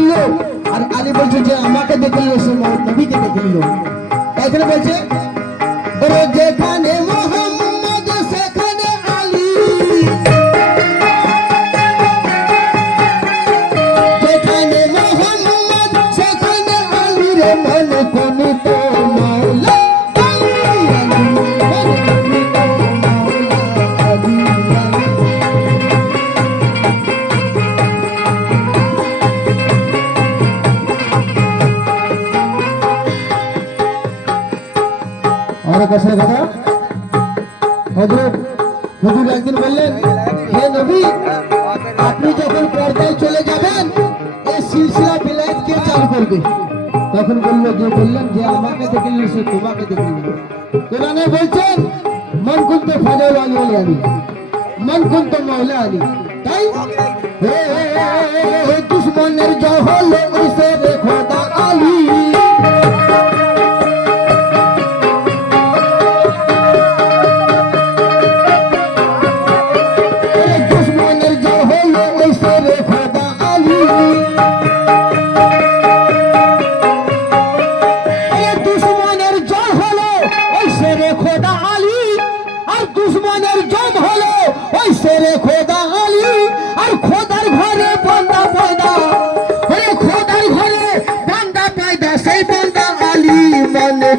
নিল, আর আলী বলছে যে আমাকে দেখে নিল, সে নবীকে দেখে নিল। তাই এখানে বলছে ওরে যেখানে মোহাম্মদ সেখানে আলী, যেখানে মোহাম্মদ সেখানে আলী রে মন কোন তো মৌলা আলী, আলী মন কোন তো মৌলা আলী, আলী। और कैसे কথা হযরত হুজুর একদিন বললেন, হে নবী আপনি যখন পর্দায় চলে যাবেন এই সিলসিলা বিলায়েত কে চালু করবে? তখন বললেন যে আমাকে দেখে নিল, সে তোমাকে দেখে নিল। কোরআনে বলছেন মান কুনতু ফাদাল আলী আলী, মান কুনতু মাওলা আলী। তাই হে দুশ্মনের জহল ওইসে রে খোদা আলী,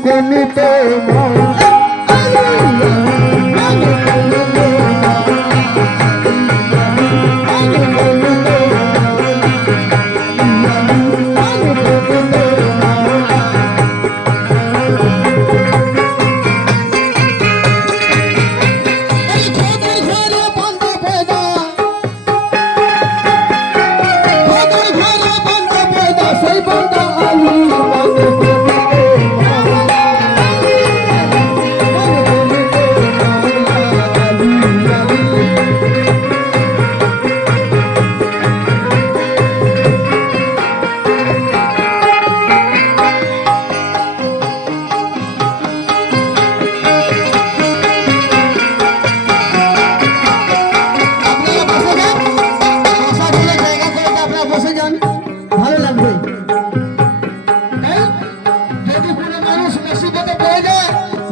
কোন তো মৌলা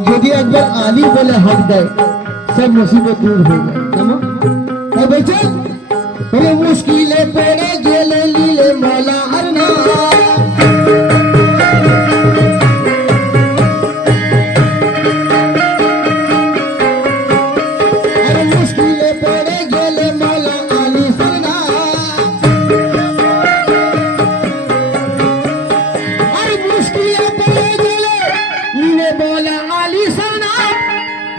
যদি একবার আলী বলে হাত দেয় সব মুসিবত দূর হয়ে যায়। কেমন বলছে মুশকিলে পড়ে গেলে লীলে মৌলা আর না, মুশকিলে পড়ে গেলে মৌলা আলী সরনা, আর মুশকিলে পড়ে গেলে লীলে মৌলা আলী সরনা,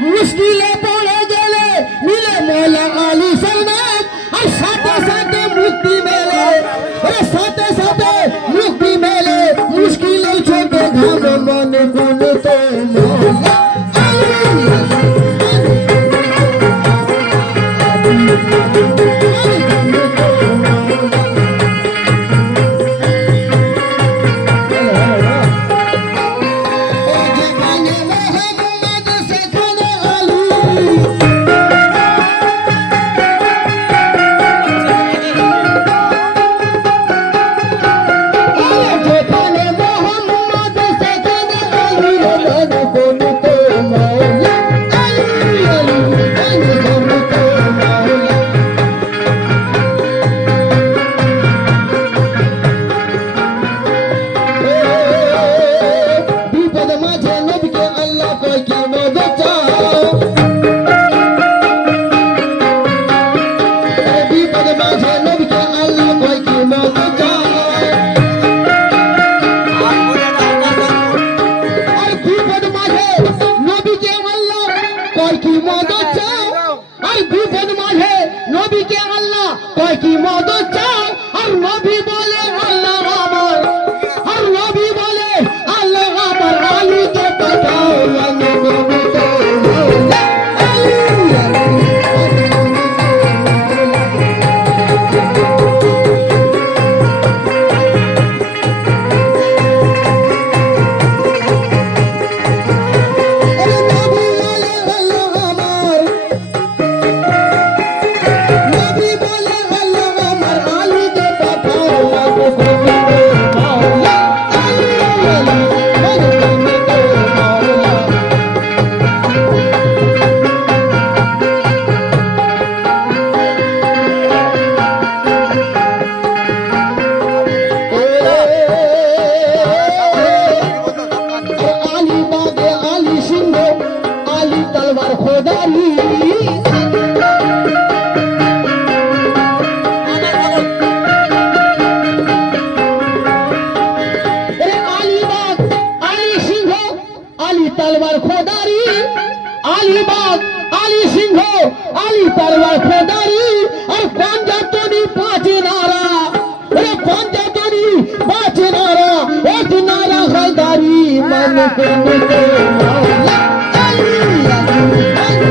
মুশকিলে পড়ে গেলে নীলে মৌলা আলী সরনাম, আর সাথে সাথে মুক্তি মেলে, সাথে সাথে মুক্তি মেলে, মুশকিলে ছোট ঘাম মনে কোন তো মৌলা আলিবাগ, আলী সিংহ, আলী তরবার খোদারি, আর পাঞ্জাতনি পাঁচ নারা, ওরে পাঞ্জাতনি পাঁচ নারা, এক নারা হায়দারি, মন কে নিতে মাওলা আলী, আলী, আলী।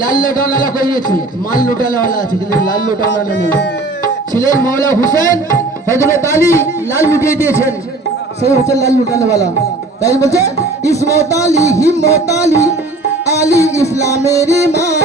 লাল লোটাওয়ালা করিয়েছে, মাল লোটাওয়ালা আছে কিন্তু লাল লোটাওয়ালা নেই। ছিলেন মৌলা হুসেন, হযরত আলী লাল লুটিয়ে দিয়েছেন, সেই হচ্ছে লাল লোটাওয়ালা। তাই বলছে ইসমত আলী হিম্মত আলী, আলী ইসলামের ইমাম।